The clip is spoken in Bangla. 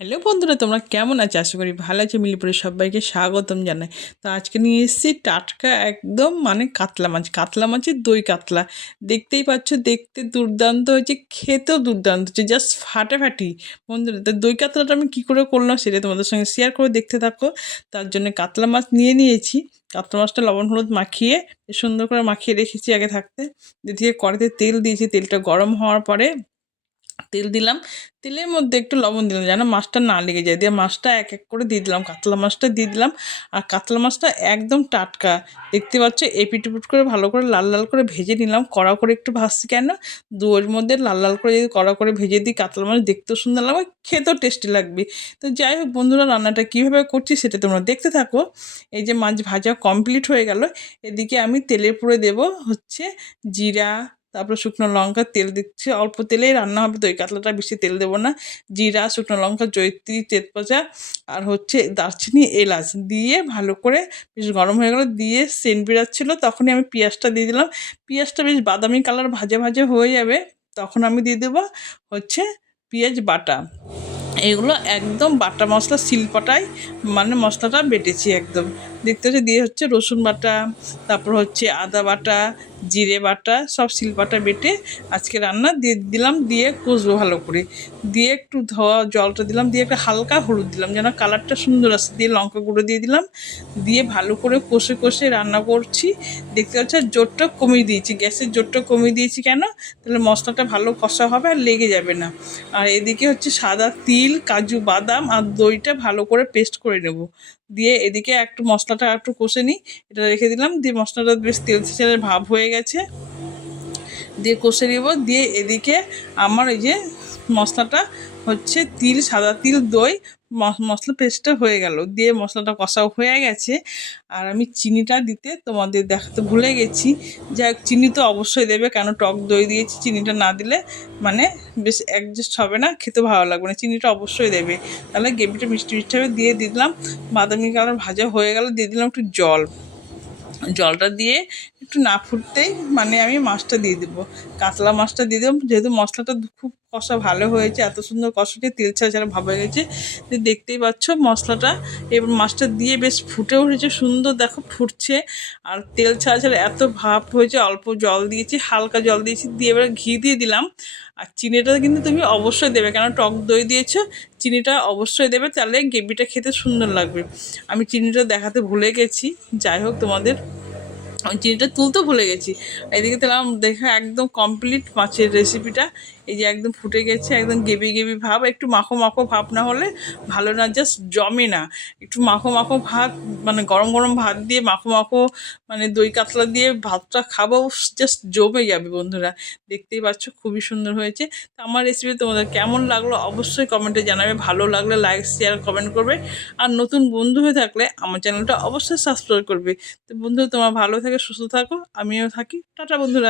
হ্যালো বন্ধুরা, তোমরা কেমন আছো? আশা করি ভালো আছে। মিলিপুরে সবাইকে স্বাগতম জানাই। তো আজকে নিয়ে এসেছি টাটকা একদম কাতলা মাছ, কাতলা মাছের দই কাতলা। দেখতেই পাচ্ছ, দেখতে দুর্দান্ত হয়েছে, খেতেও দুর্দান্ত হচ্ছে, জাস্ট ফাটাফাটি। বন্ধুরা, তো দই কাতলাটা আমি কী করে করলাম সেটা তোমাদের সঙ্গে শেয়ার করে দেখতে থাকো। তার জন্য কাতলা মাছ নিয়ে নিয়েছি। কাতলা মাছটা লবণ হলুদ মাখিয়ে সুন্দর করে মাখিয়ে রেখেছি আগে থাকতে। দিয়ে কড়াইতে তেল দিয়েছি, তেলটা গরম হওয়ার পরে তেল দিলাম, তেলের মধ্যে একটু লবণ দিলাম যেন মাছটা না লেগে যায়। দিয়ে মাছটা এক এক করে দিয়ে দিলাম, কাতলা মাছটা দিয়ে দিলাম। আর কাতলা মাছটা একদম টাটকা, দেখতে পাচ্ছ। এপিট উপিট করে ভালো করে লাল লাল করে ভেজে নিলাম। কড়া করে একটু ভাজছি কেন, দইয়ের মধ্যে লাল লাল করে যদি কড়া করে ভেজে দিই, কাতলা মাছ দেখতেও সুন্দর লাগবে, খেতেও টেস্টি লাগবে। তো যাই হোক বন্ধুরা, রান্নাটা কীভাবে করছি সেটা তোমরা দেখতে থাকো। এই যে মাছ ভাজা কমপ্লিট হয়ে গেল, এদিকে আমি তেলে পুড়ে দেব হচ্ছে জিরা, তারপর শুকনো লঙ্কা। তেল দিচ্ছি, অল্প তেলেই রান্না হবে দই কাতলাটা, বেশি তেল দেবো না। জিরা, শুকনো লঙ্কা, জয়িত্রী, তেজপাতা আর হচ্ছে দারচিনি, এলাচ দিয়ে ভালো করে বেশ গরম হয়ে গেলো, দিয়ে সেন্ট বেরাচ্ছিলো, তখনই আমি পেঁয়াজটা দিয়ে দিলাম। পেঁয়াজটা বেশ বাদামি কালার ভাজা ভাজা হয়ে যাবে, তখন আমি দিয়ে দেবো হচ্ছে পেঁয়াজ বাটা। এগুলো একদম বাটা মশলা, শিলপাটায় মশলাটা বেটেছি একদম। দেখতে হচ্ছে দিয়ে হচ্ছে রসুন বাটা, তারপর হচ্ছে আদা বাটা, জিরে বাটা, সব শিলপাটা বেটে আজকে রান্না দিয়ে দিলাম। দিয়ে কষবো ভালো করে, দিয়ে একটু ধোয়া জলটা দিলাম, দিয়ে একটা হালকা হলুদ দিলাম যেন কালারটা সুন্দর আসে, দিয়ে লঙ্কা গুঁড়ো দিয়ে দিলাম। দিয়ে ভালো করে কষে কষে রান্না করছি। দেখতে পাচ্ছি জোরটা কমিয়ে দিয়েছি, গ্যাসের জোরটা কমিয়ে দিয়েছি কেন, তাহলে মশলাটা ভালো কষা হবে আর লেগে যাবে না। আর এদিকে হচ্ছে সাদা তিল, কাজু, বাদাম আর দইটা ভালো করে পেস্ট করে নেব। দিয়ে এদিকে একটু মশলাটা একটু কষে নিই, এটা রেখে দিলাম। দিয়ে মশলাটা বেশ তেল ছেড়ে ভাব হয়ে গেছে, দিয়ে কষে নেব। দিয়ে এদিকে আমার এই যে মশলাটা হচ্ছে তিল, সাদা তিল, দই, মশলা পেস্টটা হয়ে গেল। দিয়ে মশলাটা কষাও হয়ে গেছে। আর আমি চিনিটা দিতে তোমাদের দেখাতে ভুলে গেছি। যাই হোক, চিনি তো অবশ্যই দেবে, কেন টক দই দিয়েছি, চিনিটা না দিলে বেশ অ্যাডজাস্ট হবে না, খেতে ভালো লাগবে না। চিনিটা অবশ্যই দেবে, তাহলে গ্রেভিটা মিষ্টি মিষ্টি হবে। দিয়ে দিলাম বাদামি কালার ভাজা হয়ে গেল, দিয়ে দিলাম একটু জল। জলটা দিয়ে একটু না ফুটতেই আমি মাছটা দিয়ে দেবো, কাতলা মাছটা দিয়ে দেবো। যেহেতু মশলাটা খুব কষা ভালো হয়েছে, এত সুন্দর কষাটি তেল ছাড়া ছাড়া ভাব হয়ে গেছে, দেখতেই পাচ্ছ মশলাটা। এবার মাছটা দিয়ে বেশ ফুটে উঠেছে সুন্দর, দেখো ফুটছে আর তেল ছাড়া ছাড়া এত ভাব হয়েছে। অল্প জল দিয়েছি, হালকা জল দিয়েছি, দিয়ে এবার ঘি দিয়ে দিলাম। আর চিনিটা কিন্তু তুমি অবশ্যই দেবে, কেন টক দই দিয়েছো, চিনিটা অবশ্যই দেবে, তাহলে গ্রেভিটা খেতে সুন্দর লাগবে। আমি চিনিটা দেখাতে ভুলে গেছি, যাই হোক তোমাদের আমি চিনিটা তুলতে ভুলে গেছি। এদিকে তাহলে দেখা একদম কমপ্লিট মাছের রেসিপিটা। এই যে একদম ফুটে গেছে, একদম গেবি গেবি ভাব, একটু মাখো মাখো ভাব না হলে ভালো না, জাস্ট জমে না। একটু মাখো মাখো ভাত, গরম গরম ভাত দিয়ে মাখো মাখো দই কাতলা দিয়ে ভাতটা খাবো, জাস্ট জমে যাবে বন্ধুরা। দেখতেই পাচ্ছ খুবই সুন্দর হয়েছে। তো আমার রেসিপি তোমাদের কেমন লাগলো অবশ্যই কমেন্টে জানাবে। ভালো লাগলে লাইক, শেয়ার, কমেন্ট করবে। আর নতুন বন্ধু হয়ে থাকলে আমার চ্যানেলটা অবশ্যই সাবস্ক্রাইব করবে। তো বন্ধু, তোমার ভালো থাকে, সুস্থ থাকো, আমিও থাকি। টাটা বন্ধুরা।